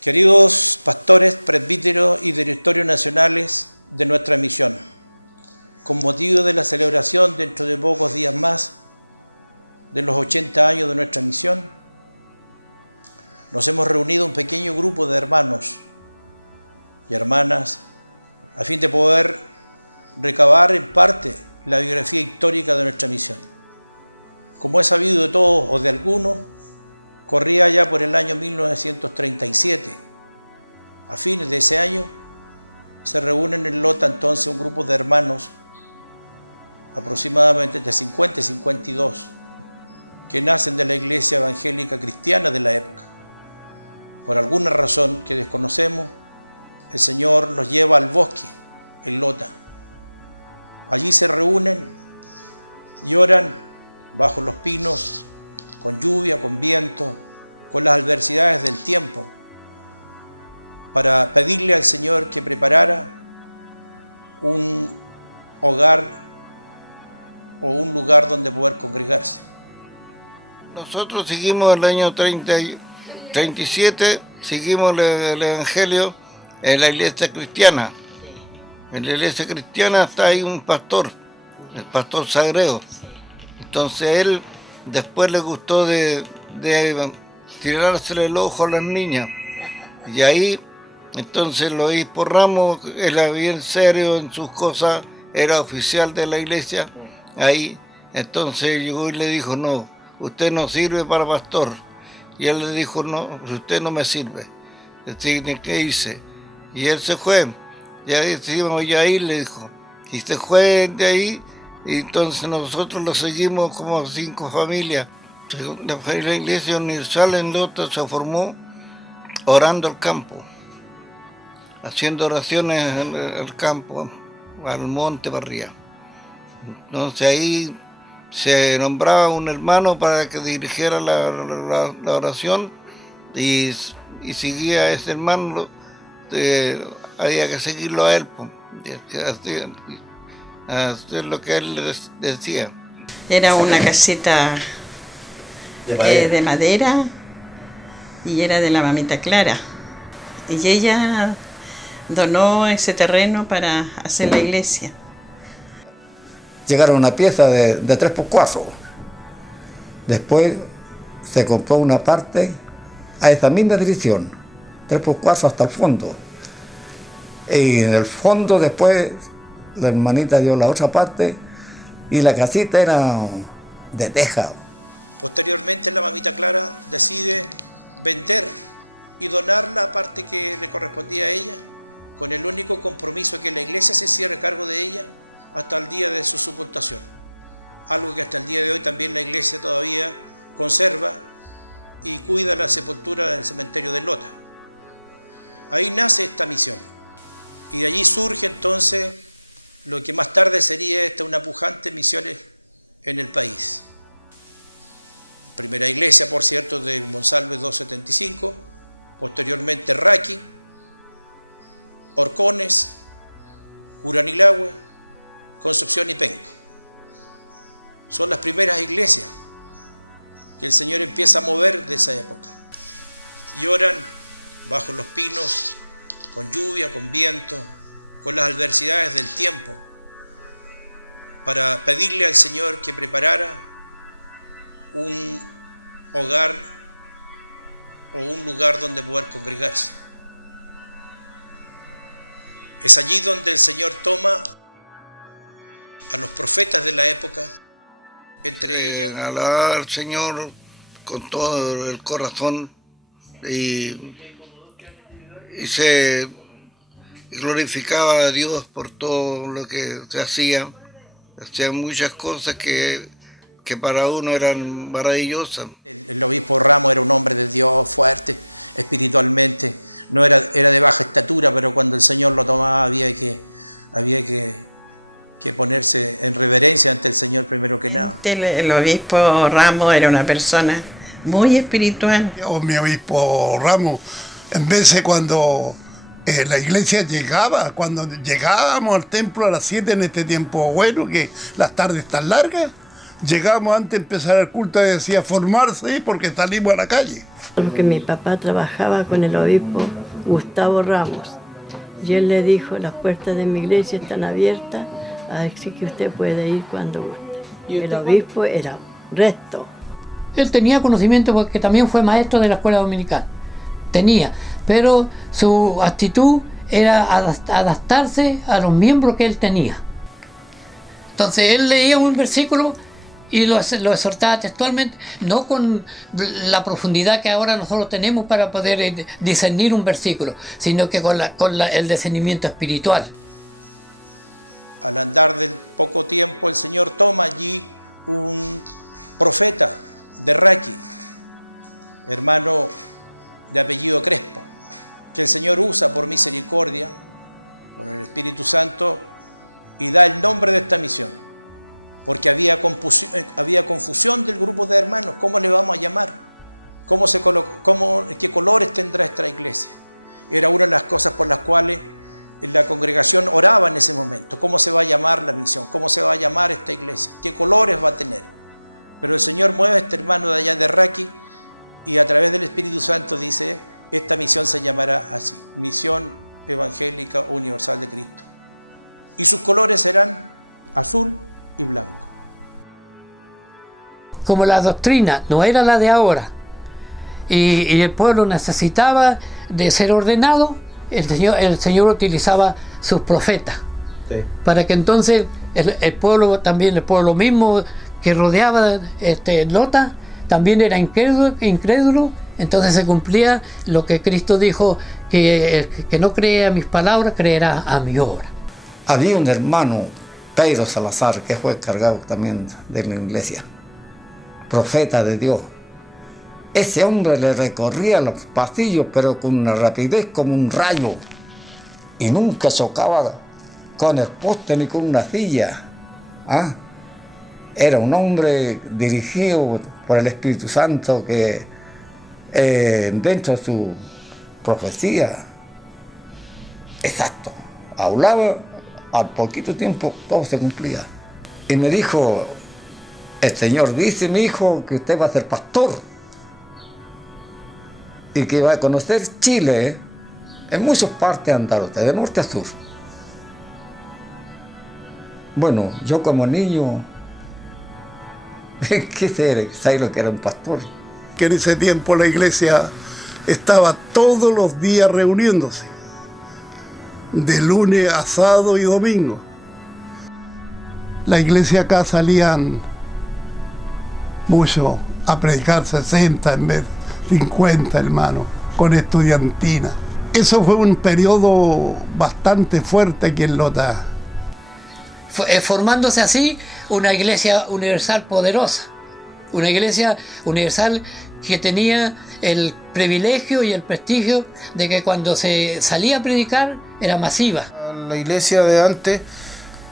Queridos pastores, presbíteros y directorios nacionales de nuestra misión, con motivo de la celebración dentro de pocos días más de los 80 años de nuestra misión, nos hemos reunido un pequeño grupo de hermanos y hermanas a fin de poder recabar en parte la biografía histórica de nuestra misión. Como es sabido de todos o de algunos, corría ya por el año 1937. A fines de ese año se reúnen en Lota entonces un grupo de hermanos, aproximadamente de 50 y 52, que nacen de la iglesia evangélica cristiana de la época. Por alguna razón que desconocemos, el Señor los lleva al bosque, en Lota. Allí se reúnen y oran bajo los pinos, con lluvia, con viento, con las adversidades del tiempo, para pedirle al Señor que preparara un hogar o un lugar donde poder congregarse. Nosotros seguimos el año 37, seguimos el Evangelio en la iglesia cristiana. En la iglesia cristiana está ahí un pastor, el pastor Sagredo. Entonces él después le gustó de tirársele el ojo a las niñas. Y ahí, entonces el obispo Ramos era bien serio en sus cosas, era oficial de la iglesia. Ahí, entonces llegó y le dijo, no, usted no sirve para pastor. Y él le dijo, no, usted no me sirve. Tiene que irse. Y él se fue. Ya decidimos ya ir, le dijo. Y se fue de ahí. Y entonces nosotros lo seguimos como 5 familias. La iglesia universal en Lota se formó orando al campo, haciendo oraciones al campo, al monte para arriba. Entonces ahí se nombraba un hermano para que dirigiera la oración y seguía a ese hermano, había que seguirlo a él, hacer lo que él decía. Era una casita de madera y era de la mamita Clara. Y ella donó ese terreno para hacer la iglesia. Llegaron a una pieza de 3x4. Después se compró una parte a esa misma dirección, 3x4 hasta el fondo. Y en el fondo después la hermanita dio la otra parte y la casita era de teja. Posteriormente la mamita Clara decide vender y donar la parte que le correspondía a ella, con el único compromiso que la iglesia se hiciera cargo de ella hasta el día de su sepultación. Algo que hasta el día de hoy también la iglesia todavía conserva y cuida la sepultura del cementerio de Lota. Ahí nace esta misión y de allí surge entonces lo que más tarde sería una pujante misión en el país. Primera iglesia, por cierto, de Monsalve 275, posteriormente Raqui, Horcones, Curanilahue, Concepción y Penco. Son las primeras iglesias que el Señor empieza a mover de esa época. Y oran bajo los pinos, con lluvia, con viento, con las adversidades del tiempo, para pedirle al Señor que preparara un hogar o un lugar donde poder congregarse. Es allí donde el Señor toma a los profetas de la época, entre ellas alabar al Señor con todo el corazón y se glorificaba a Dios por todo lo que se hacía. Hacían muchas cosas que para uno eran maravillosas. El obispo Ramos era un hombre de Dios fuerte espiritualmente, no era de baja estatura, pero cuando el Señor lo tomaba había que ponerse en reverencia ante el Señor primero que nada. El obispo Ramos era una persona muy espiritual. Mi obispo Ramos, en vez de cuando la iglesia llegaba, cuando llegábamos al templo a las 7 en este tiempo bueno, que las tardes tan largas, llegamos antes de empezar el culto y decía formarse porque salimos a la calle. Porque mi papá trabajaba con el obispo Gustavo Ramos y él le dijo, las puertas de mi iglesia están abiertas, así que usted puede ir cuando guste. Y el obispo era recto. Él tenía conocimiento porque también fue maestro de la escuela dominical, pero su actitud era adaptarse a los miembros que él tenía. Entonces él leía un versículo y lo exhortaba textualmente, no con la profundidad que ahora nosotros tenemos para poder discernir un versículo, sino que con el discernimiento espiritual. Al andar del poco tiempo, el Señor toma allí un profeta de Raqui, hermano de apellido Crespo, que el Señor usa por misericordia, por el Espíritu Santo, y da el nombre de esta misión, porque había confusión del grupo de hermanos. ¿Cómo le vamos a llamar? ¿Qué colores tendrá esta iglesia? Era una de las cosas por las cuales la congregación oraba en ese momento. ¿Cómo se va a llamar la misión? ¿Cómo se va a llamar esta iglesia? ¿Qué colores va a tener? Pero el Señor mueve a este hermano de allá de Raqui y a través del Espíritu Santo dice, esta misión se llamará así, Misión Evangélica Universal de Cristo. Y sus colores serán azul y blanco. Como la doctrina no era la de ahora y el pueblo necesitaba de ser ordenado, el Señor utilizaba sus profetas, sí, para que entonces el pueblo mismo que rodeaba Lota también era incrédulo, entonces se cumplía lo que Cristo dijo, que el que no cree a mis palabras creerá a mi obra. Había un hermano, Pedro Salazar, que fue encargado también de la iglesia, profeta de Dios. Ese hombre le recorría los pasillos, pero con una rapidez como un rayo, y nunca chocaba con el poste ni con una silla. Era un hombre dirigido por el Espíritu Santo que dentro de su profecía, exacto, hablaba, al poquito tiempo todo se cumplía. Y me dijo, el Señor dice, mi hijo, que usted va a ser pastor y que va a conocer Chile, en muchas partes andar usted, de norte a sur. Bueno, yo como niño, ¿qué sé? ¿Sabes lo que era un pastor? Que en ese tiempo la iglesia estaba todos los días reuniéndose, de lunes a sábado y domingo. La iglesia acá salían muchos a predicar 60 en vez de 50 hermanos, con estudiantina. Eso fue un periodo bastante fuerte aquí en Lota. Formándose así una iglesia universal poderosa, una iglesia universal que tenía el privilegio y el prestigio de que cuando se salía a predicar era masiva. La iglesia de antes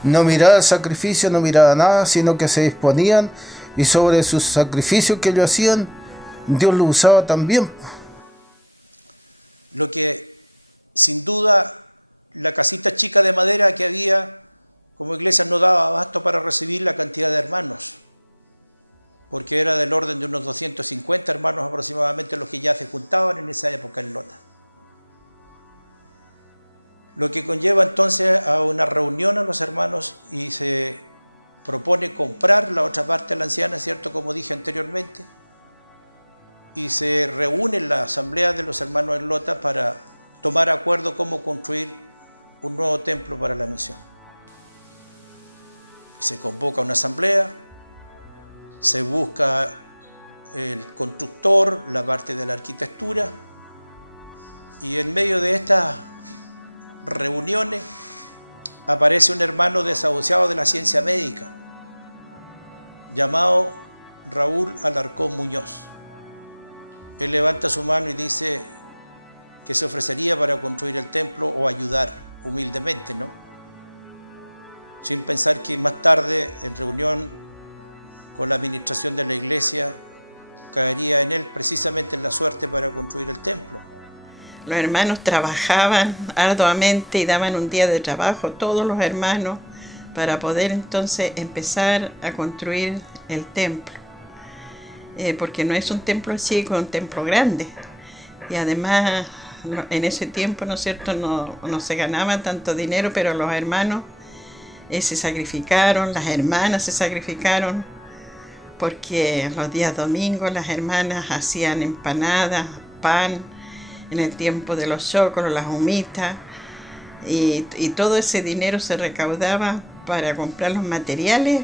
no miraba el sacrificio, no miraba nada, sino que se disponían y sobre sus sacrificios que ellos hacían, Dios lo usaba también. Lo que sin duda la casita chica de madera que había como iglesia no daba abasto para recibir la cantidad de hermanos, porque era del orden de unos 250 hermanos aproximadamente los que ya se juntaban en esa época en Lota. Lo que conlleva entonces a una reunión a los hermanos y se propone comprar la otra parte de la anciana, ¿cierto? Como dije anteriormente, y se reúne la asamblea de los hermanos en Lota para tomar acuerdo cómo construir un nuevo templo para la misión. Se convoca una asamblea, se busca el constructor, la parte de la arquitectura, y en medio de estas reuniones aparece un hermano desahuciado de la ciencia médica, llamado Raúl Alarcón Muñoz. Él levanta su mano y dice que se ofrecería para construir el templo o ayudar humildemente, ¿no? Sin pensar que más tarde, en reunión con la administración de la iglesia, caería en él precisamente la suerte para construir el templo. Los hermanos trabajaban arduamente y daban un día de trabajo, todos los hermanos, para poder entonces empezar a construir el templo, porque no es un templo chico, es un templo grande. Y además, en ese tiempo, ¿no es cierto?, no se ganaba tanto dinero, pero los hermanos se sacrificaron, las hermanas se sacrificaron, porque los días domingos las hermanas hacían empanadas, pan, en el tiempo de los choclos, las humitas, y todo ese dinero se recaudaba para comprar los materiales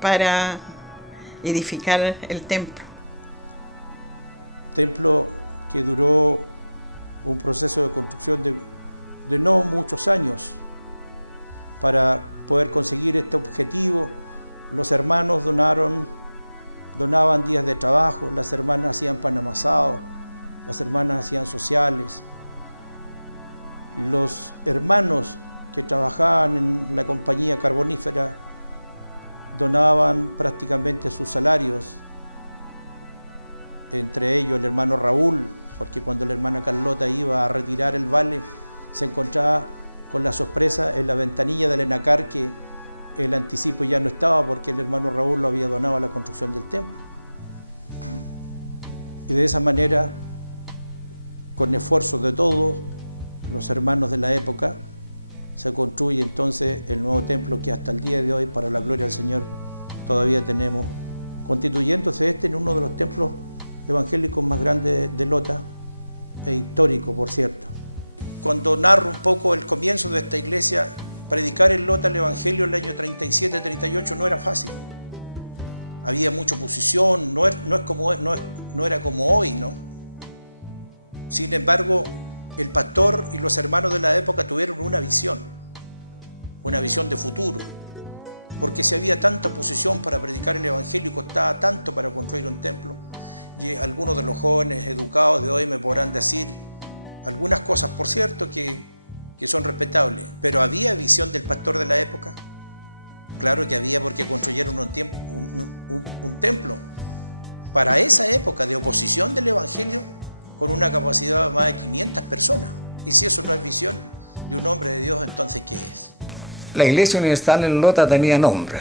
para edificar el templo. Templo que duró un proceso de construcción de no muchos años. Para poder conseguir este objetivo, los hermanos donaban días de trabajo, las hermanas hacían pan amasado, las hermanas hacían sociales. Los hermanos que trabajaban en la compañía carbonífera donaban prácticamente sus salarios, entre ellos el hermano Raúl, porque cuando la hermana Carlota iba a retirar el vale, se encontraba con la sorpresa en la ventanilla del Enacar que el anticipo ya no estaba porque el hermano Raúl lo había donado a la construcción del templo. Y de esa manera, con esfuerzo de todos los hermanos de la época, se construye entonces el nuevo templo que hasta el día de hoy, para la gloria del Señor, todavía tenemos, constituyéndose en uno de los templos evangélicos más grandes de Lota, e histórico, por cierto. Cuando narro un poco el comienzo de esta iglesia, predicar en Lota el Evangelio en el año 37-38 no era fácil. Había mucha oposición, no era como hoy, ¿no? Sin embargo, el pastor y los hermanos de la época tuvieron una visión de futuro, porque si había tanta oposición para predicar el Evangelio y costaba tanto para construir un templo, y algunos de los jóvenes educados de hoy me podrán decir algunas cosas, por cierto, que son respetables, pero ¿había visión del pastor de la época? Claro que había, porque construyeron un templo para esa época de oposición del Evangelio con una capacidad de más de 500 personas. Y si eso no es visión de un hombre de Dios, entonces ¿qué es? La iglesia universal en Lota tenía nombre.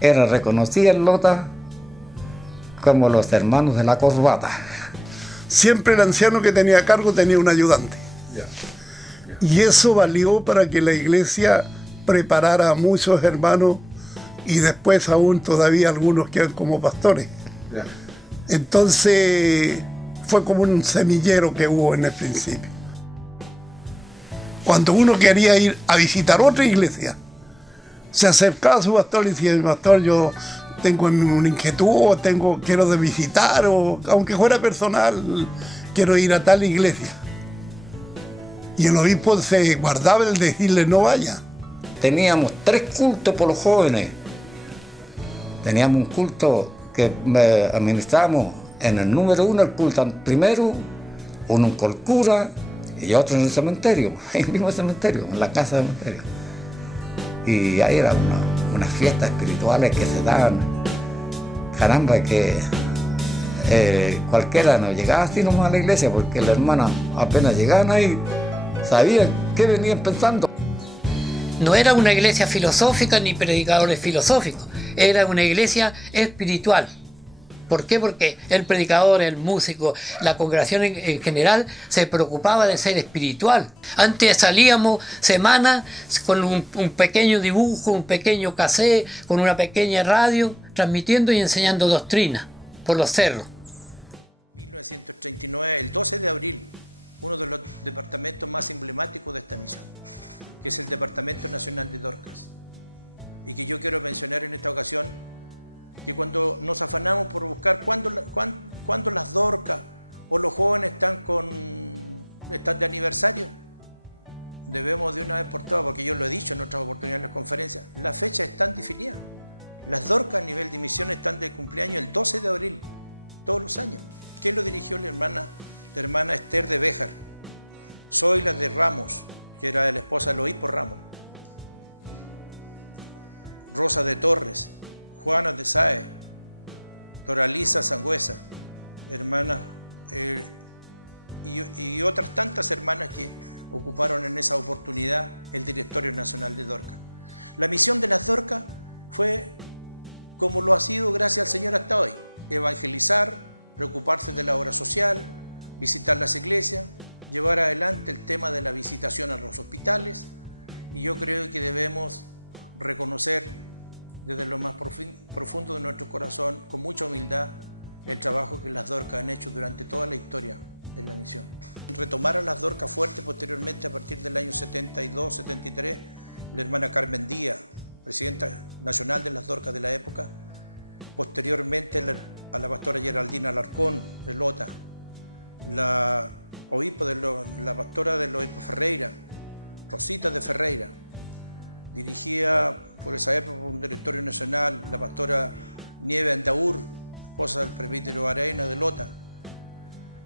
Era reconocida en Lota como los hermanos de la corbata. Siempre el anciano que tenía a cargo tenía un ayudante. Y eso valió para que la iglesia preparara a muchos hermanos y después aún todavía algunos quedan como pastores. Entonces fue como un semillero que hubo en el principio. Cuando uno quería ir a visitar otra iglesia, se acercaba a su pastor y decía: pastor, yo tengo una inquietud, o quiero de visitar, o aunque fuera personal, quiero ir a tal iglesia. Y el obispo se guardaba el decirle: no vaya. Teníamos 3 cultos por los jóvenes. Teníamos un culto que administramos en el número 1, el culto primero, uno con el cura y otro en el cementerio, en el mismo cementerio, en la casa del cementerio. Y ahí era unas fiestas espirituales que se daban, caramba, que cualquiera no llegaba así nomás a la iglesia, porque las hermanas apenas llegaban ahí, sabían qué venían pensando. No era una iglesia filosófica ni predicadores filosóficos, era una iglesia espiritual. ¿Por qué? Porque el predicador, el músico, la congregación en general se preocupaba de ser espiritual. Antes salíamos semanas con un pequeño dibujo, un pequeño cassette, con una pequeña radio, transmitiendo y enseñando doctrina por los cerros. 1939, el 12 de abril, uno de los departamentos más emblemáticos de esta misión, que es el Departamento Nacional de Dorcas, y que yo quiero mencionar en esta ocasión, que cuando nos afanamos por buscar cuándo las Dorcas o los jóvenes están de aniversario, debemos de una vez por todas, porque yo lo he dicho en otras oportunidades en las conferencias, las fechas están definidas. Las Dorcas a nivel de misión están de cumpleaños el 12 de abril, todos los años. ¿Quién lo dirigió? La hermana Esther de Béjar, Zoila de Ramos, que era la esposa del obispo Ramos, Rosa de Torres, Juana de Sáez, Doralisa Sangüesa, hermanas, y otras tantas hermanas que ocuparon en esa oportunidad el Directorio Nacional de Dorcas. La misión de las Dorcas fue como lo ha sido gracias al Señor hasta hoy. Evangelizar, preocuparse de la obra social, visitar las iglesias, llevar adelante el tema de la visitación a los hospitales, y yo creo que debemos reconocer desde lo más profundo de nuestro corazón, con mucha humildad, el trabajo que las Dorcas han hecho durante toda la historia de la misión. Retomar a las Dorcas fuerte posteriormente, a partir del año 72-73, la hermana Carmen Díaz, presidenta nacional de las Dorcas de la época, posteriormente a la pastora Geraldina Alarcón de Lota, la pastora del obispo Ferreira, Rosita de Ferreira, dirigida por esa época por un directorio nacional, la pastora Nieve Andaur, esposa del presbítero Arena de Lota,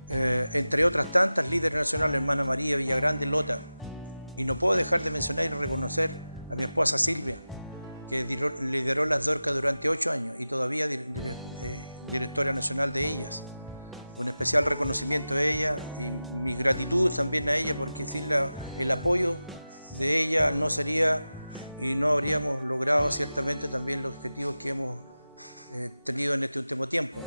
entre otras tantas, líderes nacionales, la hermana María Villagrán de Lota. Y no puedo dejar de mencionar y reconocer a mi esposa Silvia, que lideró las Dorcas durante 8 años y todavía directora nacional de ellas. Un especial reconocimiento a ella y mi gratitud también a ella, porque sin el apoyo de ella no sería y no habríamos logrado ciertamente también los objetivos que hemos tenido en este último tiempo.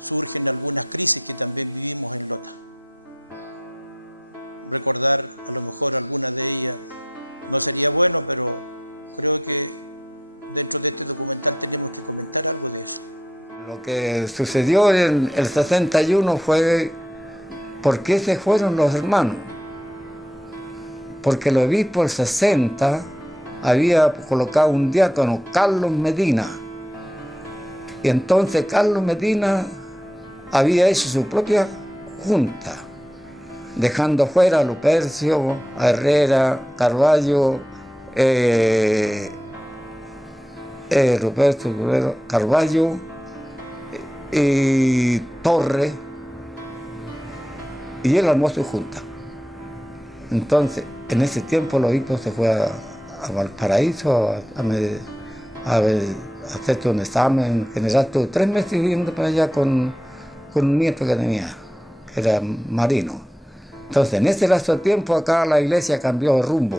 Surgen algunas crisis que también vivimos en Lota. Recordar a lo mejor algunas de ellas no sería bueno, pero creo que dentro de este documental tenemos que comentar algo de eso. Lo que sucedió en el 61 fue ¿por qué se fueron los hermanos? Porque el obispo del 60 había colocado un diácono, Carlos Medina. Y entonces Carlos Medina había hecho su propia junta, dejando fuera a Lupercio, a Herrera, Carballo, Lupercio, Carballo y Torres, y él armó su junta. Entonces, en ese tiempo el obispo se fue a Valparaíso a hacerse un examen general. Estuve 3 meses viviendo para allá con un nieto que tenía, que era marino. Entonces, en ese lapso de tiempo acá la iglesia cambió de rumbo,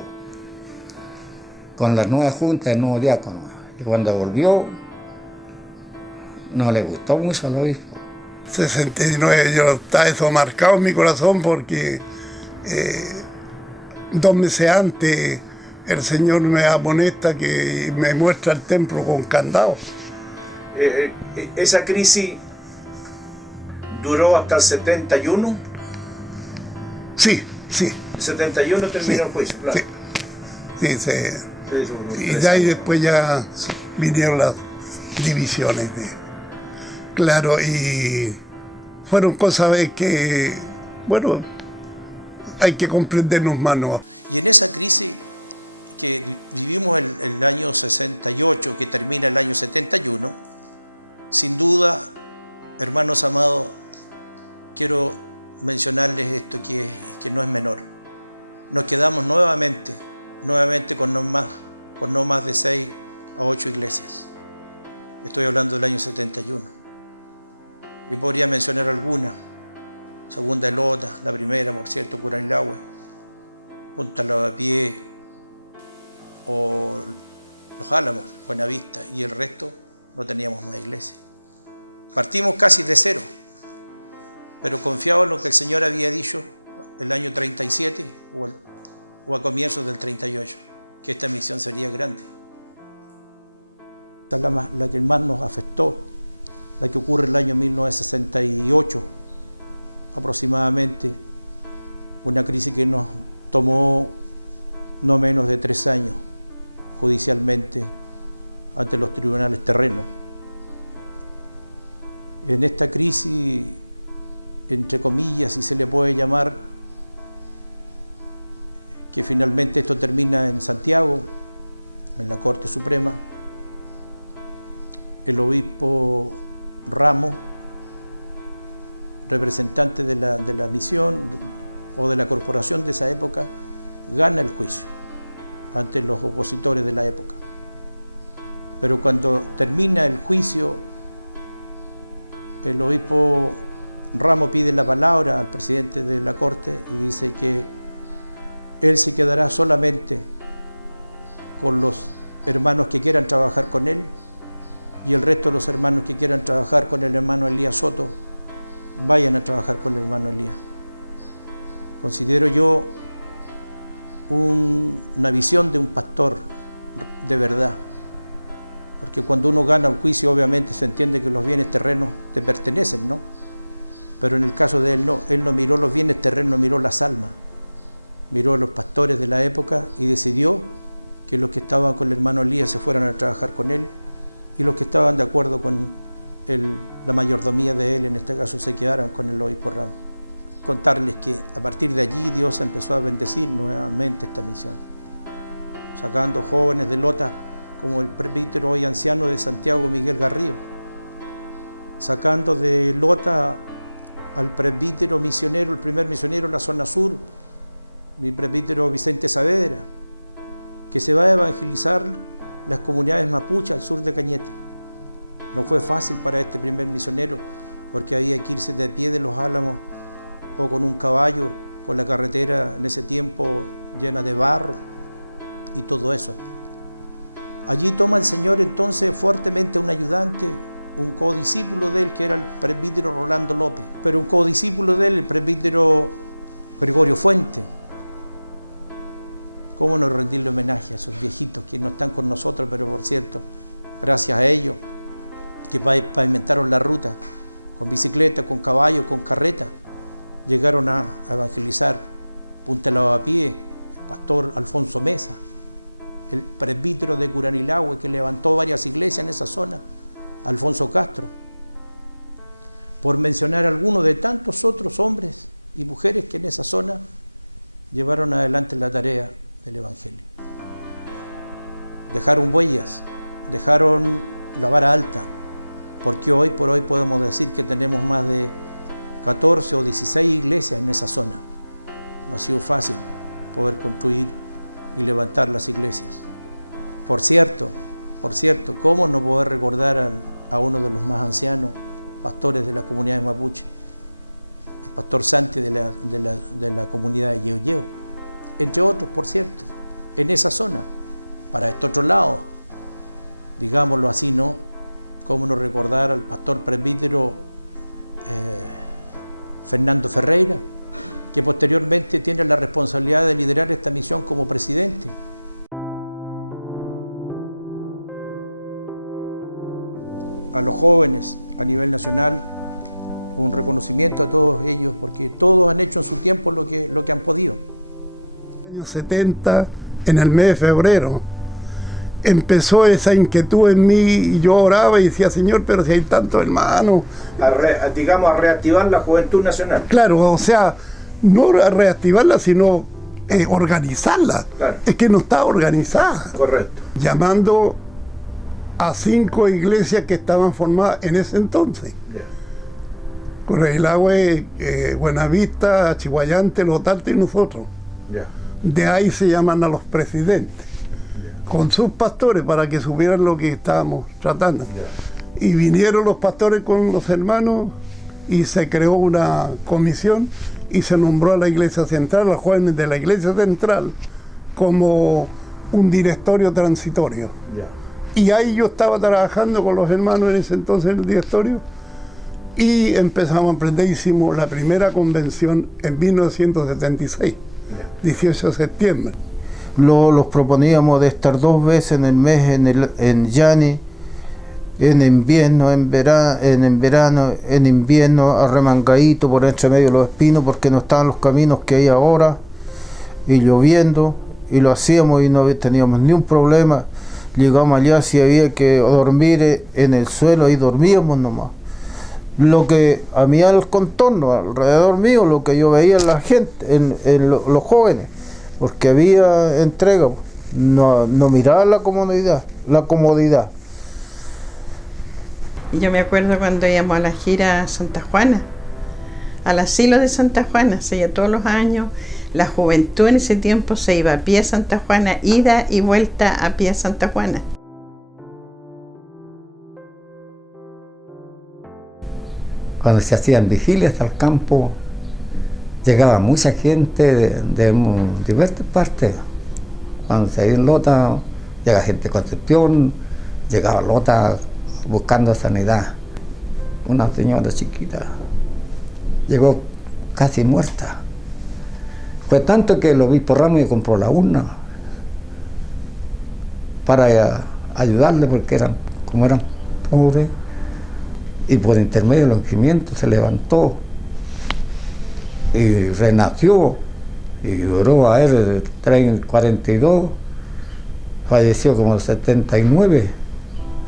con la nueva junta, el nuevo diácono. Y cuando volvió, no le gustó mucho al obispo. 69, está eso marcado en mi corazón porque 2 meses antes el Señor me amonesta que me muestra el templo con candado. Esa crisis duró hasta el 71. Sí. El 71 terminó el juicio, claro. Sí, y de ahí después ya vinieron las divisiones. Claro, y fueron cosas que, bueno, hay que comprendernos más, ¿no? Y en esa crisis que vivimos el año 68, que termina el año 71, sin duda, hermanos amados, quiero mencionarles esto que no es menor. Nos quedamos nuevamente con no más de 6 a 8 iglesias. Estoy hablando del año 71. Yo podría mencionar algunas. Segunda de Lota, la primera, por cierto, Curanilahue, Punta Lavapié o Los Álamos, Buenavista, y el resto no teníamos más iglesia. Partimos casi de cero, pero confiado en lo que el Señor había dicho el año 37 o a comienzos del 38, que esta misión sería grande. Esta es la que más nos afectó, la que ocurre en el año 1968 aproximadamente, una crisis que nos tomó no menos de 3 años judicialmente ante los tribunales terrenos. En esta crisis, entre comillas, si se le puede llamar, que finalmente esto termina en Santiago, en la Corte Suprema, el obispo Ramos, representante de la misión o de la corporación de esa época, gana el juicio ante los opositores de la época. Pero cuando termina el juicio, el obispo Ramos pide la palabra al presidente de la Corte y dice que él se quedará solamente con los hermanos que quieran trabajar con él, y el resto de los hermanos que quieran trabajar con el hermano Elías Soto vayan a trabajar con el hermano Elías. Considero yo una visión de un pastor de verdad, porque cuando uno gana un juicio obviamente se entiende que los bienes terrenos te pertenecen, ¿no? Pero en el caso de él no miró los bienes terrenos, miró las almas, miró a los pastores de la época y decidió que los que estaban con el hermano Elías se fueran a trabajar con él, y los que estaban de acuerdo con la mayordomía de él, en este caso, se quedaron con el obispo Ramos. Contarles que a partir de allí Dios empezó a bendecir nuevamente esta misión, sacando jóvenes de Lota como el presbítero hoy anciano de Santiago, Miguel Garrido, sacando de Lota al presbítero misionero, el primer misionero en la zona sur, mi presbítero Vicente Saavedra, que se va a evangelizar las comunidades mapuches al sur de Cañete. No fue fácil para este primer misionero, porque había que irse de pie de Los Álamos o con un caballo, con la carretera en ese tiempo llena de barro y todo eso. Allí toma el Señor entonces fuertemente un ayudante, un codiscípulo de él, que era el presbítero Rolando López, pero un codiscípulo de él, el presbítero Gregorio Fuente. ¿Cómo no rendirle homenaje a esos viejitos que no están con nosotros, pero por cierto, gracias a ellos, que pavimentaron la ruta, con bicicleta, con caballo, con carreta, llegaron a evangelizar Punta Lavapié, el pastor Alfonso Mesa, el presbítero de Curanilahue, que levantó varias iglesias en esa zona, Alfonso Castro, por mencionar algunos de tantos otros hombres y mujeres que en esa zona llevaron adelante la tarea del Evangelio. Dejaron huellas, dejaron la vara alta, porque hoy por hoy podemos decir que tenemos más de 14 o 16 iglesias en esa zona. No ha sido fácil poder construir y levantar las iglesias. Por cierto, ¿cómo no poder recordar a uno de los más ancianos pastores de la comunidad de Mapuche, el pastor Santi de la comunidad de Yeoyeo, entre otros, por cierto, en esa zona, para este otro lado, digámoslo así, ¿no? ¿Cómo no recordar al pastor presbítero Fernando Ferreira, que posteriormente tiene la responsabilidad de liderar esta misión como presidente? A los jóvenes a nivel nacional, un reconocimiento a todos ellos, porque todos han hecho en su tiempo lo que han podido. En el año 70, en el mes de febrero, empezó esa inquietud en mí y yo oraba y decía, Señor, pero si hay tantos hermanos. A reactivar la juventud nacional. Claro, o sea, no a reactivarla, sino organizarla. Claro. Es que no está organizada. Correcto. Llamando a 5 iglesias que estaban formadas en ese entonces. Yeah. Curanilahue, Buenavista, Chihuayante, Los Altos y nosotros. Yeah. De ahí se llaman a los presidentes, yeah, con sus pastores para que supieran lo que estábamos tratando. Yeah. Y vinieron los pastores con los hermanos y se creó una comisión y se nombró a la Iglesia Central, a los jóvenes de la Iglesia Central, como un directorio transitorio. Y ahí yo estaba trabajando con los hermanos en ese entonces en el directorio y empezamos a aprender, hicimos la primera convención en 1976, 18 de septiembre. Los proponíamos de estar 2 veces en el mes en Yani, en invierno, en verano, en invierno, arremangadito por entre medio de los espinos, porque no estaban los caminos que hay ahora, y lloviendo, y lo hacíamos y no teníamos ni un problema. Llegamos allá, si había que dormir en el suelo, ahí dormíamos nomás. Lo que a mí al contorno, alrededor mío, lo que yo veía en la gente, en los jóvenes, porque había entrega, no miraba la comodidad. Yo me acuerdo cuando íbamos a la gira a Santa Juana, al asilo de Santa Juana, se iba todos los años. La juventud en ese tiempo se iba a pie a Santa Juana, ida y vuelta a pie a Santa Juana. Cuando se hacían vigilias al campo, llegaba mucha gente de diversas partes. Cuando se iba en Lota, llegaba gente de Concepción, llegaba Lota buscando sanidad. Una señora chiquita llegó casi muerta. Fue tanto que el obispo Ramos compró la urna para ayudarle, porque como eran pobres, y por intermedio del ungimiento se levantó y renació, y duró a él 42, falleció como 79.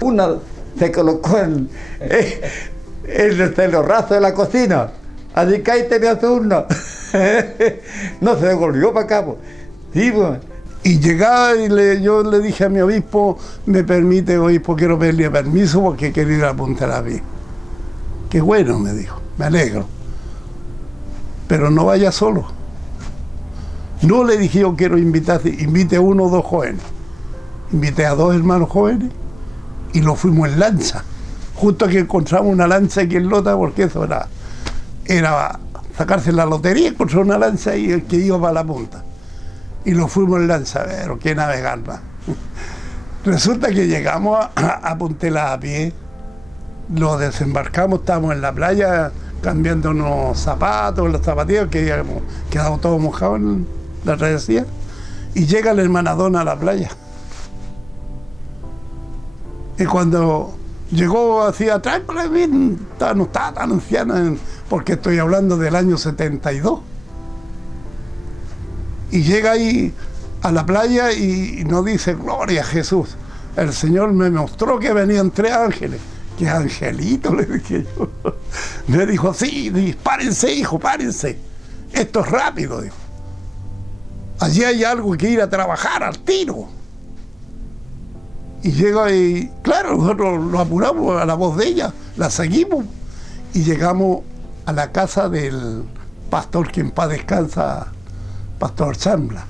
Una se colocó en el telorrazo de la cocina, allí que ahí tenía su urna. No se devolvió para acá. Sí, pues. Y llegaba y yo le dije a mi obispo, me permite, obispo, quiero pedirle permiso porque quiero ir a Punta Lavie. Qué bueno, me dijo, me alegro. Pero no vaya solo. No le dije yo quiero invite a 1 o 2 jóvenes. Invité a 2 hermanos jóvenes y lo fuimos en lancha. Justo que encontramos una lancha aquí en Lota, porque eso era sacarse la lotería, encontró una lancha y el que iba para la punta. Y lo fuimos en lancha, pero qué navegar más. Resulta que llegamos a Punta Lavie, lo desembarcamos, estábamos en la playa cambiándonos zapatos, las zapatillas, que habíamos quedado todos mojados en la travesía, y llega la hermana Dona a la playa. Y cuando llegó hacia atrás, no estaba tan anciana, porque estoy hablando del año 72. Y llega ahí a la playa y nos dice, gloria a Jesús. El Señor me mostró que venían 3 ángeles. ¿Qué angelito? Le dije yo. Me dijo, sí, párense, hijo, párense. Esto es rápido, dijo. Allí hay algo que ir a trabajar al tiro. Y llega y, claro, nosotros lo apuramos a la voz de ella, la seguimos y llegamos a la casa del pastor, que en paz descansa, Pastor Chambla.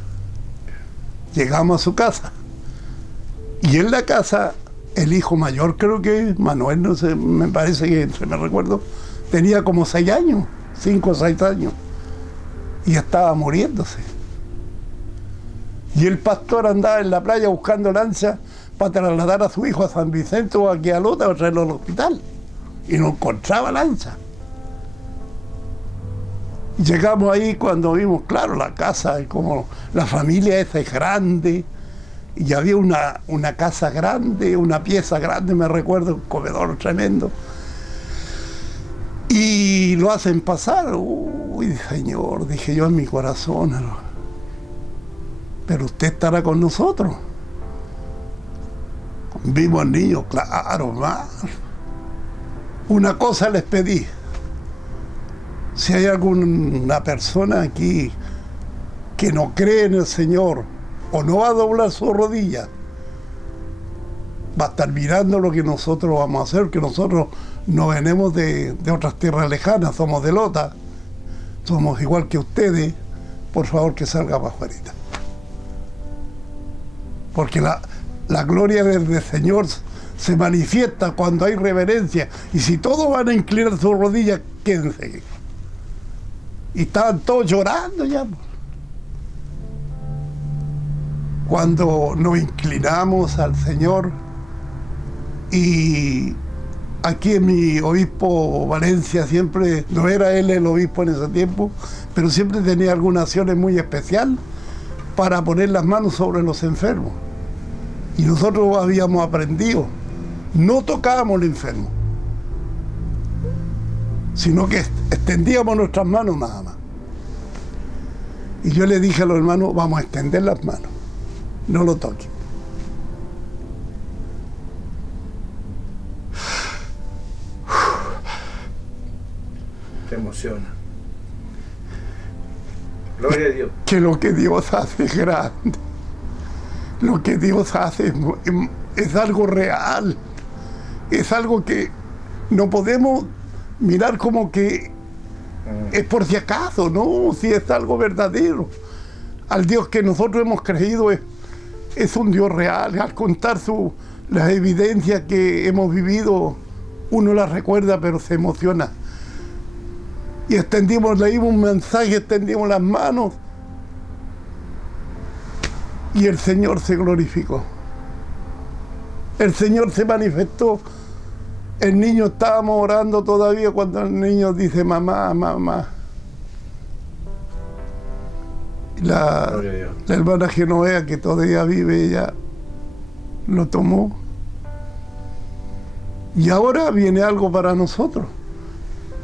Llegamos a su casa y en la casa el hijo mayor, creo que Manuel, no sé, me parece que, me recuerdo, tenía como 6 años, 5 o 6 años, y estaba muriéndose. Y el pastor andaba en la playa buscando lancha para trasladar a su hijo a San Vicente o aquí a Lota o traerlo al hospital, y no encontraba lancha. Llegamos ahí cuando vimos, claro, la casa, como la familia esa es grande, y había una casa grande, una pieza grande, me recuerdo, un comedor tremendo. Y lo hacen pasar. Uy, Señor, dije yo en mi corazón, pero usted estará con nosotros. Vimos al niño, claro, más. Una cosa les pedí. Si hay alguna persona aquí que no cree en el Señor o no va a doblar su rodilla, va a estar mirando lo que nosotros vamos a hacer, que nosotros no venimos de otras tierras lejanas, somos de Lota, somos igual que ustedes, por favor que salga para afuera. Porque la gloria del Señor se manifiesta cuando hay reverencia. Y si todos van a inclinar sus rodillas, quédense. Y estaban todos llorando ya. Cuando nos inclinamos al Señor, y aquí en mi obispo Valencia siempre, no era él el obispo en ese tiempo, pero siempre tenía algunas acciones muy especiales para poner las manos sobre los enfermos. Y nosotros habíamos aprendido, no tocábamos al enfermo, sino que extendíamos nuestras manos nada más. Y yo le dije a los hermanos, vamos a extender las manos, no lo toquen. Te emociona. Gloria a Dios. Que lo que Dios hace es grande. Lo que Dios hace es algo real. Es algo que no podemos mirar como que es por si acaso, no, si es algo verdadero. Al Dios que nosotros hemos creído es un Dios real. Al contar las evidencias que hemos vivido, uno las recuerda pero se emociona. Y leímos un mensaje, extendimos las manos y el Señor se glorificó. El Señor se manifestó. El niño, estábamos orando todavía cuando el niño dice mamá, mamá. La hermana Genovea, que todavía vive, ella lo tomó. Y ahora viene algo para nosotros.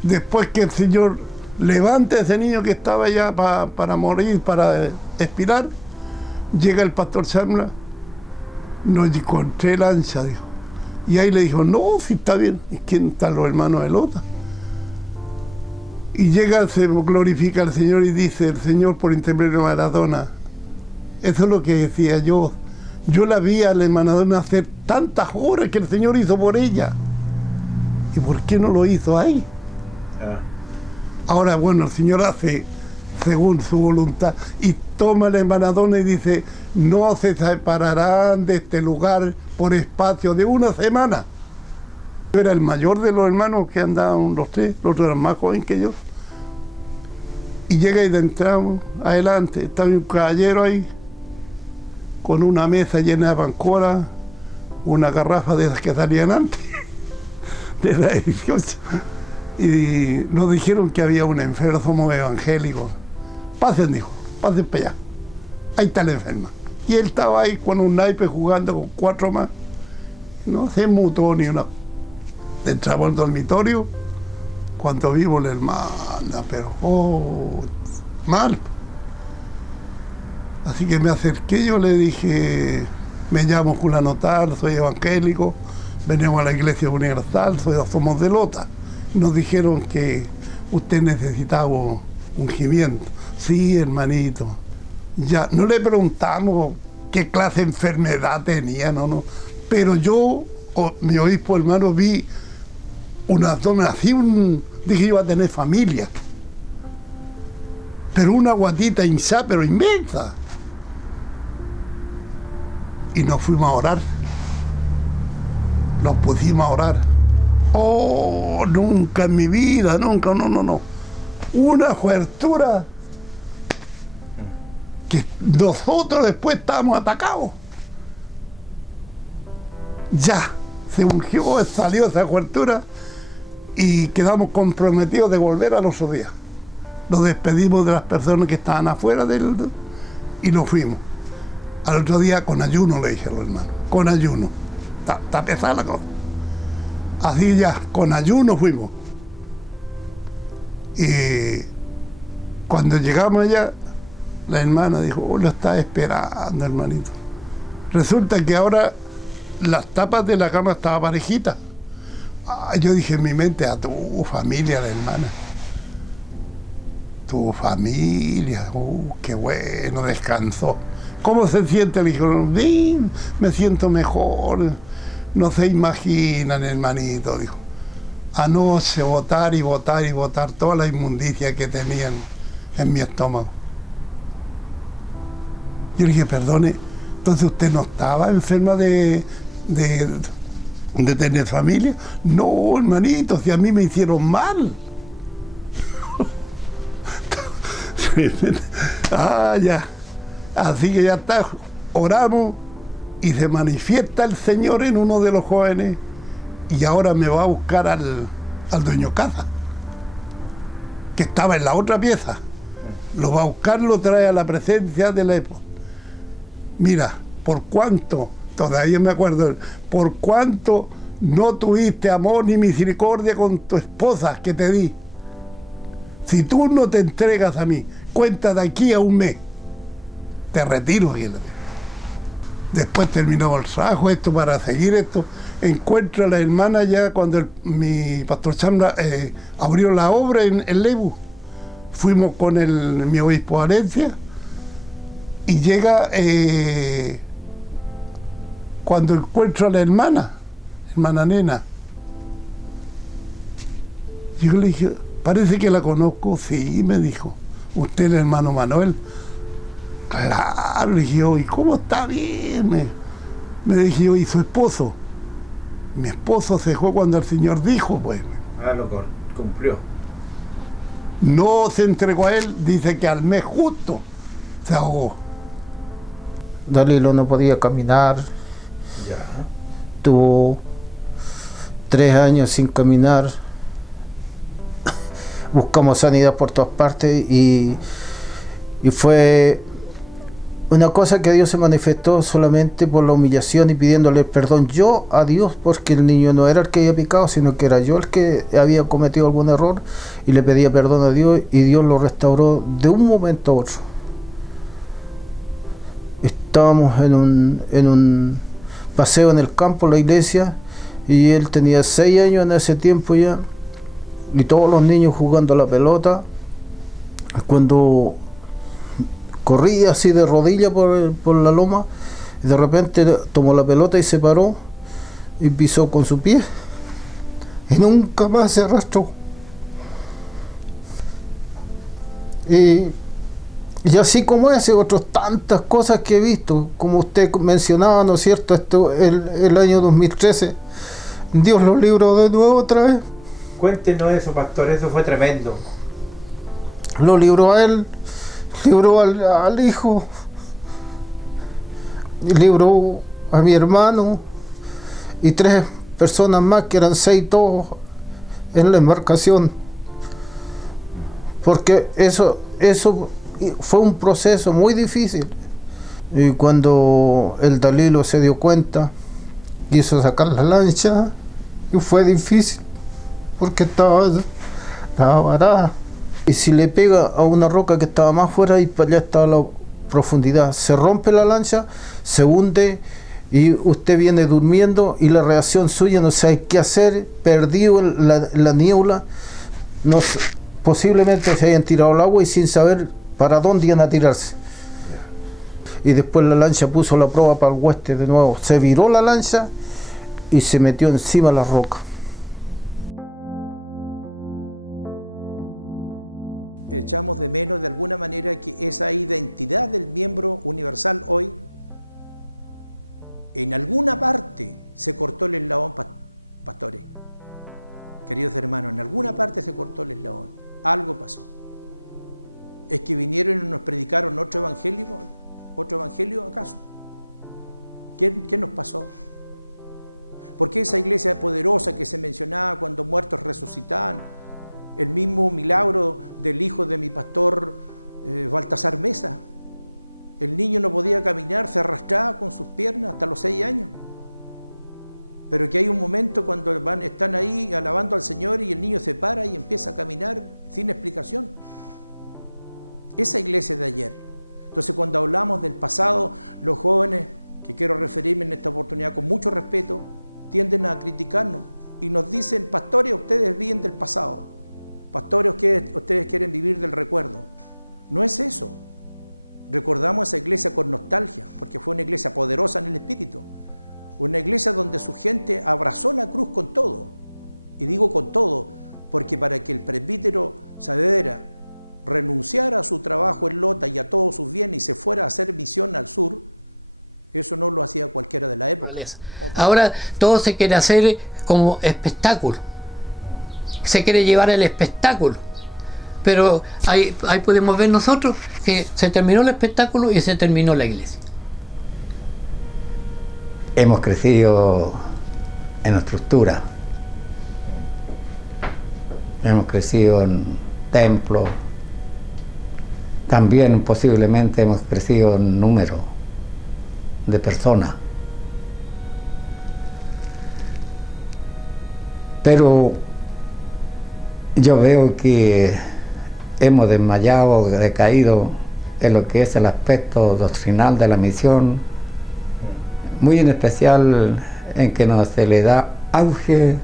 Después que el Señor levante a ese niño que estaba ya para morir, para expirar, llega el pastor Chamla, nos encontré la ancha, dijo. Y ahí le dijo, no, si está bien. ¿Y quién están los hermanos de Lota? Y llega, se glorifica al Señor y dice, el Señor por intermedio de Maradona. Eso es lo que decía yo. Yo la vi a la Maradona hacer tantas horas que el Señor hizo por ella. ¿Y por qué no lo hizo ahí? Ahora, bueno, el Señor hace según su voluntad y toma la Maradona y dice, no se separarán de este lugar por espacio de una semana. Yo era el mayor de los hermanos que andaban los tres, los otros eran más jóvenes que yo. Y llega y entramos adelante, estaba un caballero ahí con una mesa llena de pancola, una garrafa de esas que salían antes, de la 18. Y nos dijeron que había un enfermo, somos evangélicos. Pasen, dijo, pasen para allá. Ahí está la enferma. Y él estaba ahí con un naipe jugando con 4 más. No se mutó ni una. Entramos al dormitorio, cuando vimos la hermana, pero mal. Así que me acerqué, yo le dije, me llamo Julano Tal, soy evangélico, venimos a la Iglesia Universal, somos de Lota. Nos dijeron que usted necesitaba ungimiento. Sí, hermanito. Ya, no le preguntamos qué clase de enfermedad tenía, no. Pero yo, mi obispo hermano, vi un abdomen así, dije iba a tener familia. Pero una guatita hinchada, pero inmensa. Y nos fuimos a orar. Nos pusimos a orar. Oh, nunca en mi vida, nunca, no. Una fuertura que nosotros después estábamos atacados. Ya, se ungió, salió esa fuertura y quedamos comprometidos de volver al otro día. Nos despedimos de las personas que estaban afuera y nos fuimos. Al otro día con ayuno, le dije a los hermanos, con ayuno. Está pesada la cosa. Así ya, con ayuno fuimos. Y cuando llegamos allá, la hermana dijo, lo estaba esperando, hermanito. Resulta que ahora las tapas de la cama estaban parejitas. Yo dije en mi mente, a tu familia, la hermana. Tu familia, qué bueno, descansó. ¿Cómo se siente? Le dijeron, bien, me siento mejor. No se imaginan, hermanito, dijo. Anoche botar y botar y botar toda la inmundicia que tenían en mi estómago. Yo le dije, perdone, entonces usted no estaba enferma de de tener familia. No, hermanito, si a mí me hicieron mal. Ya. Así que ya está, oramos y se manifiesta el Señor en uno de los jóvenes y ahora me va a buscar al dueño casa, que estaba en la otra pieza. Lo va a buscar, lo trae a la presencia de la esposa. Mira, por cuánto, todavía me acuerdo, por cuánto no tuviste amor ni misericordia con tu esposa que te di. Si tú no te entregas a mí, cuenta de aquí a un mes, te retiro. Fíjate. Después terminó el trabajo, esto para seguir esto. Encuentro a la hermana ya cuando mi pastor Chambra abrió la obra en Lebu. Fuimos con mi obispo a Valencia y llega cuando encuentro a la hermana Nena. Yo le dije, parece que la conozco. Sí, me dijo, usted el hermano Manuel. Claro, le dije yo, ¿y cómo está bien? Me dije yo, ¿y su esposo? Mi esposo se fue cuando el Señor dijo, pues. Lo cumplió. No se entregó a él, dice que al mes justo se ahogó. Dalilo no podía caminar. Ya. Tuvo 3 años sin caminar. Buscamos sanidad por todas partes y fue una cosa que Dios se manifestó solamente por la humillación y pidiéndole perdón yo a Dios, porque el niño no era el que había pecado, sino que era yo el que había cometido algún error, y le pedía perdón a Dios y Dios lo restauró de un momento a otro. Estábamos en un paseo en el campo, la iglesia, y él tenía 6 años en ese tiempo ya, y todos los niños jugando a la pelota. Cuando corría así de rodillas por la loma, y de repente tomó la pelota y se paró y pisó con su pie y nunca más se arrastró. Y así como ese, otras tantas cosas que he visto, como usted mencionaba, ¿no es cierto? El año 2013, Dios lo libró de nuevo otra vez. Cuéntenos eso, pastor, eso fue tremendo. Lo libró a él, libró al hijo, libró a mi hermano y 3 personas más, que eran 6 todos en la embarcación. Porque eso fue un proceso muy difícil. Y cuando el Dalilo se dio cuenta, quiso sacar la lancha y fue difícil porque estaba varada. Y si le pega a una roca que estaba más fuera, y para allá estaba la profundidad, se rompe la lancha, se hunde y usted viene durmiendo y la reacción suya no sabe qué hacer, perdido en la niebla, posiblemente se hayan tirado al agua y sin saber para dónde iban a tirarse. Y después la lancha puso la prueba para el oeste de nuevo, se viró la lancha y se metió encima de la roca. Echamos de menos de alguna manera que esa identidad del miembro universal hoy, en alguna parte se cortó el eslabón, pastores, queridos hermanos, en alguna parte se cortó el eslabón, algo pasó. ¿Es que vinieron y nos predicaron otro evangelio acaso? ¿Qué nos pasó? ¿Por qué esa iglesia poderosa que se mencionaba cuando muertos resucitaban? El mismo milagro del hijo de mi pastor Baltasar Mesa. El niño no podía caminar, se arrastraba con sus piernas hasta los 6 años. Pero que hay un momento cuando están ahí alabando al Señor y el niño se para y empieza a caminar sin explicación. Esa iglesia de ayer. Entonces, cuando hablamos del pasado, los jóvenes, que quiero referirme en esta oportunidad con mucho respeto, tienden a criticarnos y nos dicen: pastores, ustedes viven del pasado. Pastores, ustedes quieren vivir del recuerdo. No es eso. Recordamos esa iglesia con nostalgia, porque fue una iglesia poderosa en el espíritu. Una iglesia donde su gente abrazó la cruz con todo. Y digo con todo, porque para que el presbítero Saavedra renunciara a su trabajo en Lota y a todos sus bienes y se fuera a hacer misión al sur, Eso no lo hacía cualquiera de la época. Ahora todo se quiere hacer como espectáculo. Se quiere llevar el espectáculo. Pero ahí podemos ver nosotros que se terminó el espectáculo y se terminó la iglesia. Hemos crecido en estructura. Hemos crecido en templos. También posiblemente hemos crecido en número de personas. Pero yo veo que hemos desmayado, decaído en lo que es el aspecto doctrinal de la misión, muy en especial en que no se le da auge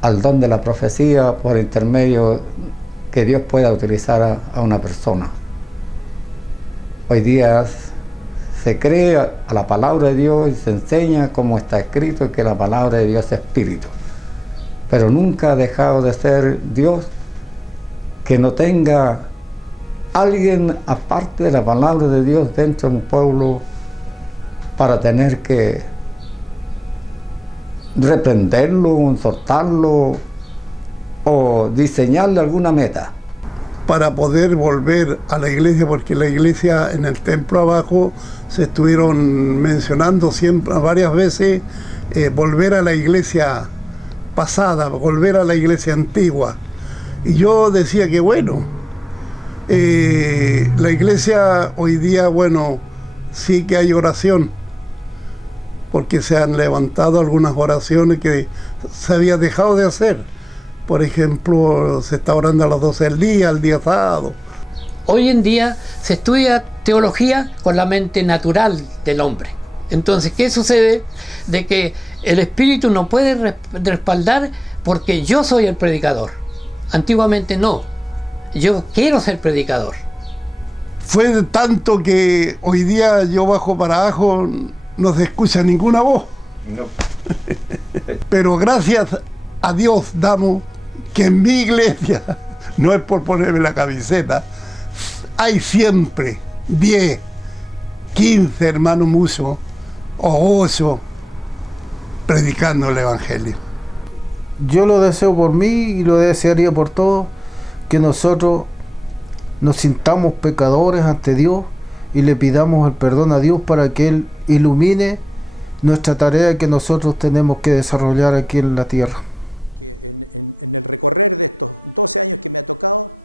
al don de la profecía por intermedio que Dios pueda utilizar a una persona. Hoy día se cree a la palabra de Dios y se enseña como está escrito que la palabra de Dios es espíritu, pero nunca ha dejado de ser Dios que no tenga alguien aparte de la palabra de Dios dentro de un pueblo para tener que reprenderlo, exhortarlo o diseñarle alguna meta. Para poder volver a la iglesia, porque la iglesia en el templo abajo se estuvieron mencionando siempre, varias veces, volver a la iglesia pasada, volver a la iglesia antigua. Y yo decía que bueno, la iglesia hoy día, bueno, sí que hay oración, porque se han levantado algunas oraciones que se había dejado de hacer. Por ejemplo, se está orando a las 12 del día, el día sábado. Hoy en día se estudia teología con la mente natural del hombre. Entonces, ¿qué sucede? De que el espíritu no puede respaldar porque yo soy el predicador. Antiguamente no. Yo quiero ser predicador. Fue tanto que hoy día yo bajo para abajo, no se escucha ninguna voz. No. Pero gracias a Dios damos que en mi iglesia, no es por ponerme la camiseta, hay siempre 10, 15 hermanos musos o 8 predicando el evangelio. Yo lo deseo por mí y lo desearía por todos, que nosotros nos sintamos pecadores ante Dios y le pidamos el perdón a Dios para que Él ilumine nuestra tarea que nosotros tenemos que desarrollar aquí en la tierra. Que en el recorrer de estos 12 años que me ha tocado,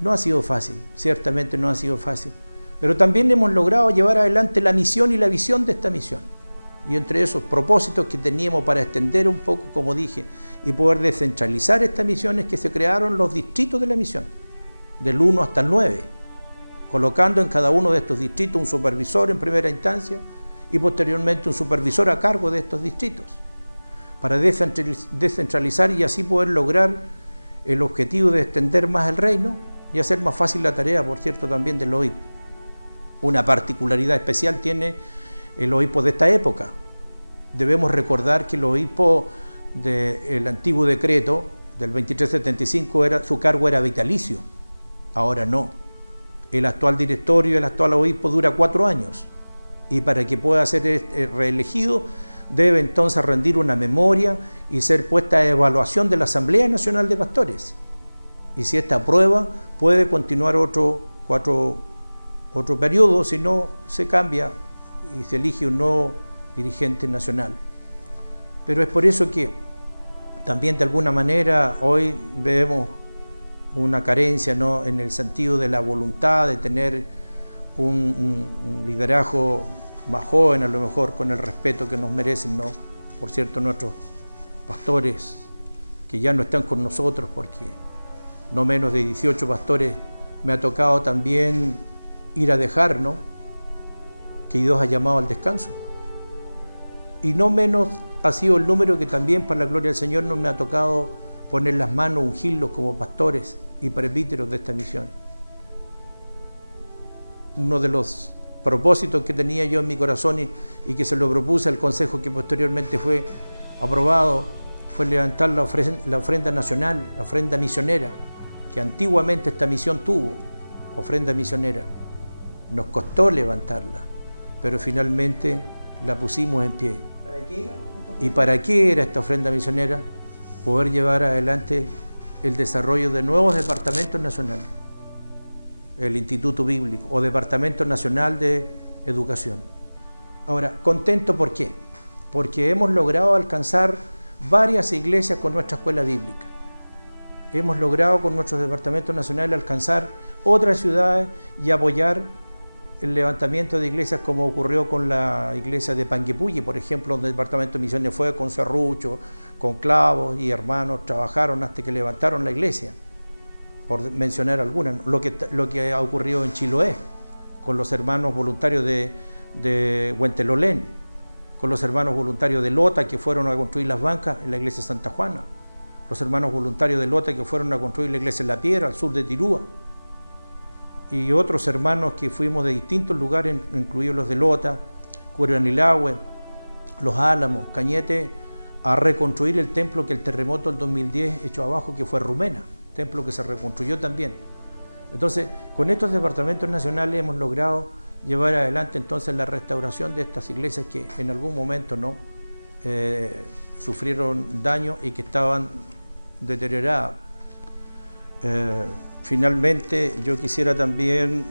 no ha sido fácil, ciertamente no ha sido fácil, pero también hemos logrado llevar adelante la misión y la visión de esta misión. Y entre esos propósitos que teníamos para extender un poco, como dije, y poder descentralizar estas misiones, que se crearon los distritos de la misión, del 1 hasta el 9, colocando en cada uno de estos distritos un supervisor en primera instancia y posteriormente un supervisor a cargo de estos distritos, para descentralizar y así poder lograr el objetivo de extender más el reino y hacer más fácil la tarea, por cierto, también del obispo. Una particularidad especial tiene el obispo de esta época. Debemos recordar que el obispo del antiguo decreto del 2375 su cargo era vitalicio, ahora no. El actual directorio, el actual obispo dura 4 años y para que pueda ser reelegido debe entonces rendir una memoria y ser puesta a evaluación de la Asamblea Nacional de Pastores. Y si esta aprueba, puede continuar otro periodo, si no se cambia y se elige un nuevo dirigente nacional. Pero es por eso que también de alguna manera hoy vemos una carencia, ¿no?, en el sentido de la voluntad de tener un liderazgo más joven, a lo mejor con el respeto que nos merecen, ¿no? Por cierto, nuestros pastores que ya no están con nosotros, porque no menos de 18 pastores me ha tocado también ir a dejar, ¿no?, que Dios ha llamado al descanso. Y no menos ha sido el número que también, para la gloria del Señor, nos me ha tocado poner las manos, ungirlos como pastores y presbíteros de esta misión. Uno de los propósitos que tenía yo en mi corazón y que se lo propuse al Consejo, que posteriormente fue aprobado, fue levantar la ofrenda nacional, la ofrenda misionera, que antiguamente esta misión tuvo, ofrenda misionera. Nos costó levantarla, pero finalmente la pusimos en pie. ¿Y para qué era esta ofrenda misionera? Poder llevar adelante el desarrollo de nuevos departamentos nacionales, el Instituto Bíblico o Departamento Nacional de Educación. Ahora, contento, ¿por qué? Porque hemos logrado alcanzar varias iglesias con nuestra escuela bíblica. Hemos logrado con nuestros departamentos nacionales alcanzar otras ciudades y apoyar el levantamiento de iglesias, como ocurrió con la iglesia de Panguipulli, por ejemplo, donde el departamento de misiones fue con serrucho, con clavos, y hermanos trabajaron hasta que levantaron la iglesia, por mencionar algunas. Lo que ha ocurrido en Chiloé, con los hermanos voluntarios de Huentelolén, con los hermanos voluntarios de Lota, que fueron a construir las bancas en la iglesia de Santa Juana, los hermanos voluntarios de Lota, que fueron a construir la iglesia en La Piedra, al sur de Tirúa, y otros hermanos que fuimos de distintos lugares, incluidos los de Lota, Curanilahue, Los Álamos, Cañete, a reconstruir el templo que el terremoto del 2010 echó abajo, que fue Rumena, templo que se reconstruyó también. Entonces, con estos departamentos nacionales hemos logrado llevar adelante entonces la restauración de estas iglesias que en algún momento no sufrieron daño y que estaban deterioradas. Finalmente, yo quisiera también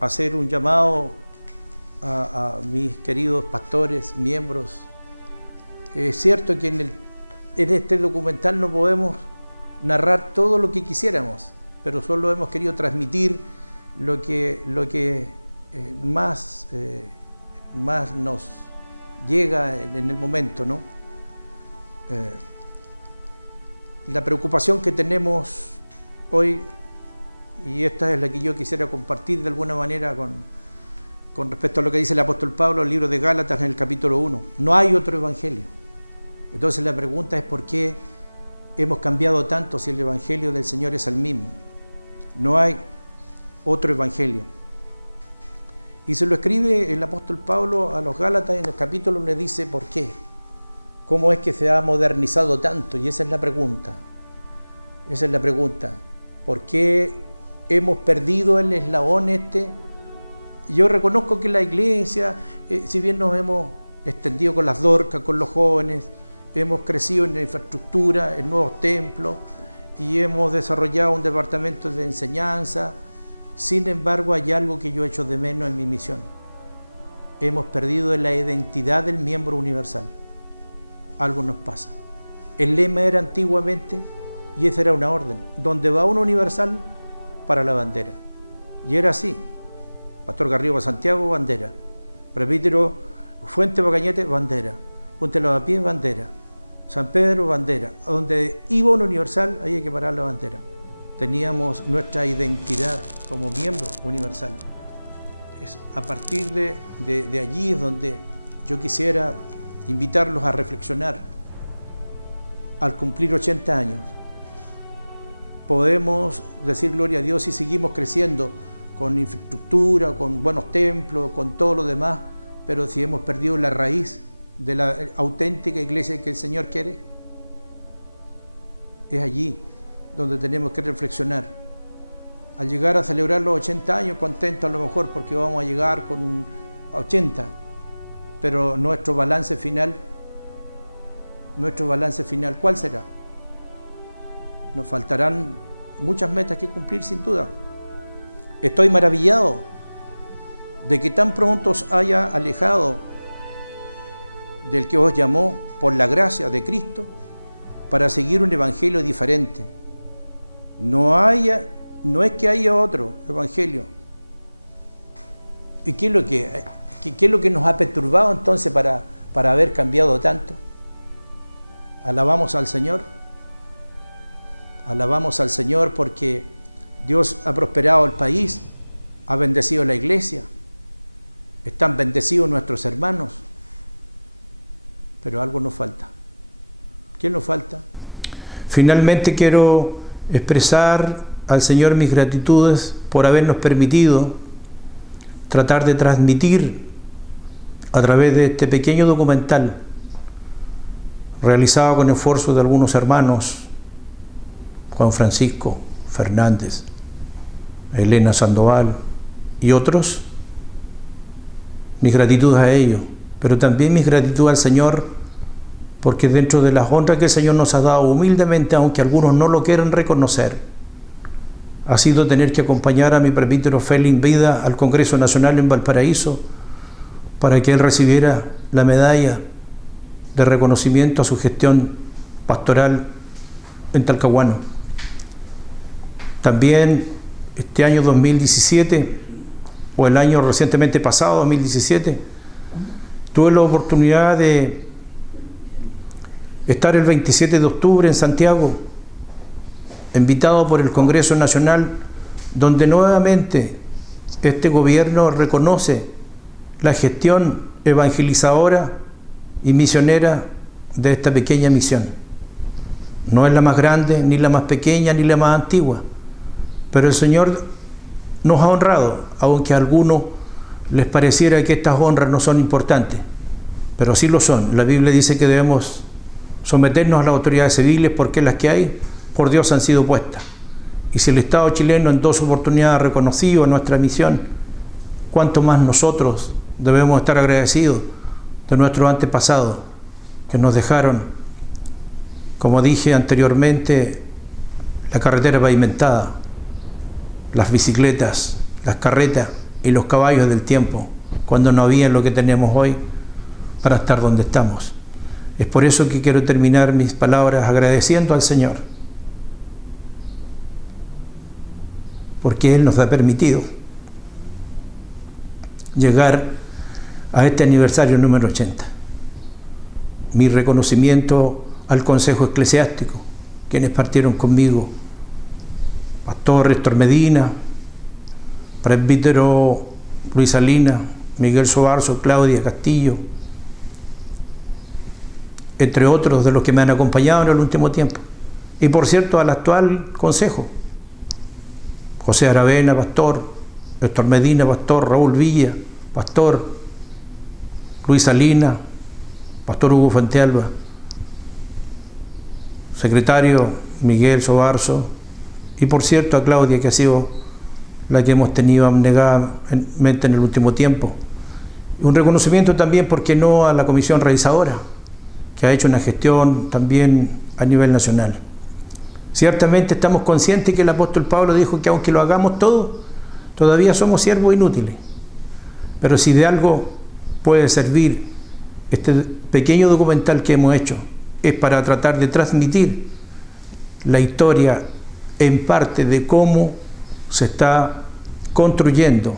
hacer un llamado a mis queridos pastores, miembros. Es cierto que en este documental no podemos narrar todo lo que quisiéramos, pero solo hemos querido transmitir lo que más nos llega en el momento, ¿no? La preocupación que tenemos hoy, y esta es la que yo quisiera compartir de alguna manera con respecto a lo que dice el apóstol Pablo en el libro de Gálatas en el capítulo 1. No hay otro evangelio. Entonces la pregunta es ¿por qué hemos cambiado tanto si el evangelio del Señor es el mismo? No hay otro evangelio. Y se lo escribe el apóstol Pablo a los Gálatas, en el capítulo le dice ¿por qué? ¿Cómo es que se ha modernizado tanto? Y esa es la pregunta. Esa es la pregunta. ¿Por qué hemos perdido el eslabón este? Yo reconozco que la iglesia, si bien nos hemos extendido con las Dorcas, con los jóvenes, hemos crecido en la infraestructura, en nuevos templos, y hemos desarrollado un departamento de enseñanza. Sin embargo, hay algo que yo echo de menos en mi misión. Hemos perdido la identidad del miembro universal. Algo nos pasa. El lema era antiguamente, y esa era una orden, donde va uno universal, para la bandera. Y era así. Pastor Garrido para Santiago, bandera. Presbítero Fuente para Cañete, bandera. Punta Lavapiés, bandera. San Pedro, bandera. A donde iba uno universal, ahí hay que parar la bandera. Teníamos nuestra identidad como miembro universal. Es a partir de allí es donde yo quisiera invitarlos a reflexionar. Al cumplir 80 años, podemos decir gloria a Dios si seguimos creciendo con infraestructura, con buenos templos, con todo lo demás, pero si hemos perdido la raíz de la auténtica iglesia que el Señor quiere. Es allí donde tenemos que reflexionar. Al llegar a celebrar los 80 años, contentos a lo mejor porque vamos a llegar con 80, pero nuestro balance final, ¿cuál será? Nos faltarán muchas metas que cumplir sin duda. Estoy maravillado de que tan pronto os haya alejado del que os llamó por la gracia de Cristo para seguir un evangelio diferente. No es que haya otro evangelio. ¿Y qué es lo que nos ha perturbado entonces para haber cambiado tanto? Alabamos al Señor. Alabamos al Señor porque Dios ha prosperado el país, ha bendecido la iglesia, están bendecidos nuestros hermanos, pero algo nos falta. ¿Qué nos falta? Finalmente quiero expresar al Señor mis gratitudes por habernos permitido tratar de transmitir a través de este pequeño documental realizado con esfuerzo de algunos hermanos, Juan Francisco Fernández, Elena Sandoval y otros, mis gratitud a ellos, pero también mis gratitud al Señor, porque dentro de las honras que el Señor nos ha dado humildemente, aunque algunos no lo quieran reconocer, ha sido tener que acompañar a mi presbítero Félix Vida al Congreso Nacional en Valparaíso para que él recibiera la medalla de reconocimiento a su gestión pastoral en Talcahuano. También este año 2017, o el año recientemente pasado, 2017, tuve la oportunidad de estar el 27 de octubre en Santiago, invitado por el Congreso Nacional, donde nuevamente este gobierno reconoce la gestión evangelizadora y misionera de esta pequeña misión. No es la más grande, ni la más pequeña, ni la más antigua, pero el Señor nos ha honrado, aunque a algunos les pareciera que estas honras no son importantes, pero sí lo son. La Biblia dice que debemos someternos a las autoridades civiles porque las que hay por Dios han sido puestas. Y si el Estado chileno en 2 oportunidades ha reconocido nuestra misión, ¿cuánto más nosotros debemos estar agradecidos de nuestros antepasados que nos dejaron, como dije anteriormente, la carretera pavimentada, las bicicletas, las carretas y los caballos del tiempo, cuando no había lo que tenemos hoy para estar donde estamos? Es por eso que quiero terminar mis palabras agradeciendo al Señor, porque Él nos ha permitido llegar a este aniversario número 80. Mi reconocimiento al Consejo Eclesiástico, quienes partieron conmigo: Pastor Héctor Medina, Presbítero Luis Salinas, Miguel Sobarzo, Claudia Castillo, entre otros de los que me han acompañado en el último tiempo. Y por cierto, al actual Consejo: José Aravena, pastor; Héctor Medina, pastor; Raúl Villa, pastor; Luis Salinas, pastor Hugo Fuentealba, secretario Miguel Sobarzo, y por cierto a Claudia, que ha sido la que hemos tenido abnegadamente en el último tiempo. Un reconocimiento también, ¿por qué no?, a la comisión realizadora, que ha hecho una gestión también a nivel nacional. Ciertamente estamos conscientes que el apóstol Pablo dijo que aunque lo hagamos todo, todavía somos siervos inútiles. Pero si de algo puede servir este pequeño documental que hemos hecho, es para tratar de transmitir la historia en parte de cómo se está construyendo,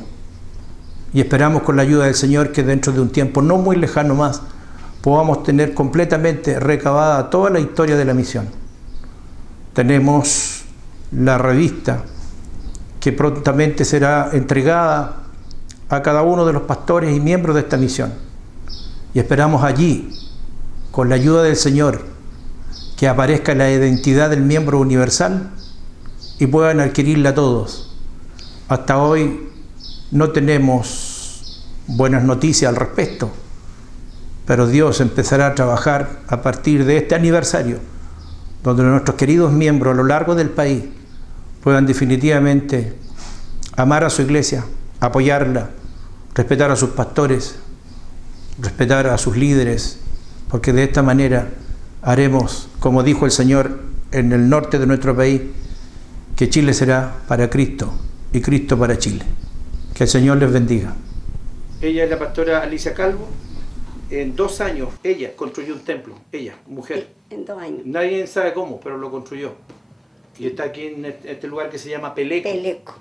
y esperamos con la ayuda del Señor que dentro de un tiempo no muy lejano más podamos tener completamente recabada toda la historia de la misión. Tenemos la revista que prontamente será entregada a cada uno de los pastores y miembros de esta misión, y esperamos allí, con la ayuda del Señor, que aparezca la identidad del miembro universal y puedan adquirirla todos. Hasta hoy no tenemos buenas noticias al respecto, pero Dios empezará a trabajar a partir de este aniversario, donde nuestros queridos miembros a lo largo del país puedan definitivamente amar a su iglesia, apoyarla, respetar a sus pastores, respetar a sus líderes, porque de esta manera haremos, como dijo el Señor en el norte de nuestro país, que Chile será para Cristo y Cristo para Chile. Que el Señor les bendiga. Ella es la pastora Alicia Calvo. En 2 años ella construyó un templo, ella, mujer. En 2 años. Nadie sabe cómo, pero lo construyó. Y está aquí en este lugar que se llama Peleco.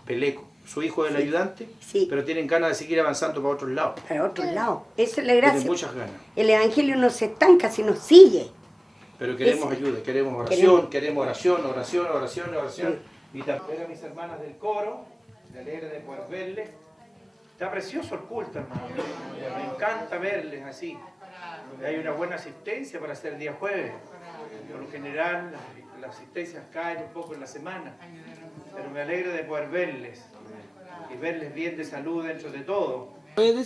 Peleco. Su hijo es el ayudante, sí, pero tienen ganas de seguir avanzando para otros lados. Para otros lados. Esa es la gracia. Tienen muchas ganas. El evangelio no se estanca, sino sigue. Pero queremos ayuda, queremos oración, queremos oración. Y también a mis hermanas del coro, me alegra de poder verles. Está precioso el culto, hermano. Me encanta verles así. Hay una buena asistencia para hacer día jueves. Por lo general, las asistencias caen un poco en la semana. Pero me alegra de poder verles y verles bien de salud dentro de todo.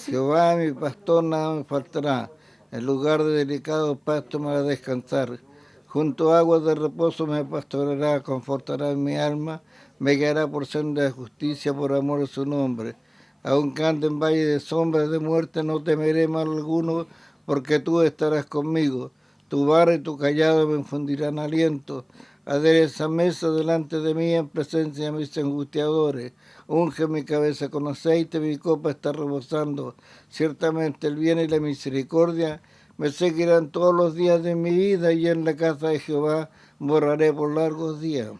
Jehová, mi pastor, nada me faltará. En lugar de delicado pasto me hará descansar. Junto a aguas de reposo me pastoreará, confortará mi alma, me guiará por senda de justicia por amor de su nombre. Aunque ande en valle de sombras de muerte, no temeré mal alguno, porque tú estarás conmigo. Tu vara y tu callado me infundirán aliento. Adereza mesa delante de mí en presencia de mis angustiadores. Unge mi cabeza con aceite, mi copa está rebosando. Ciertamente el bien y la misericordia me seguirán todos los días de mi vida, y en la casa de Jehová moraré por largos días.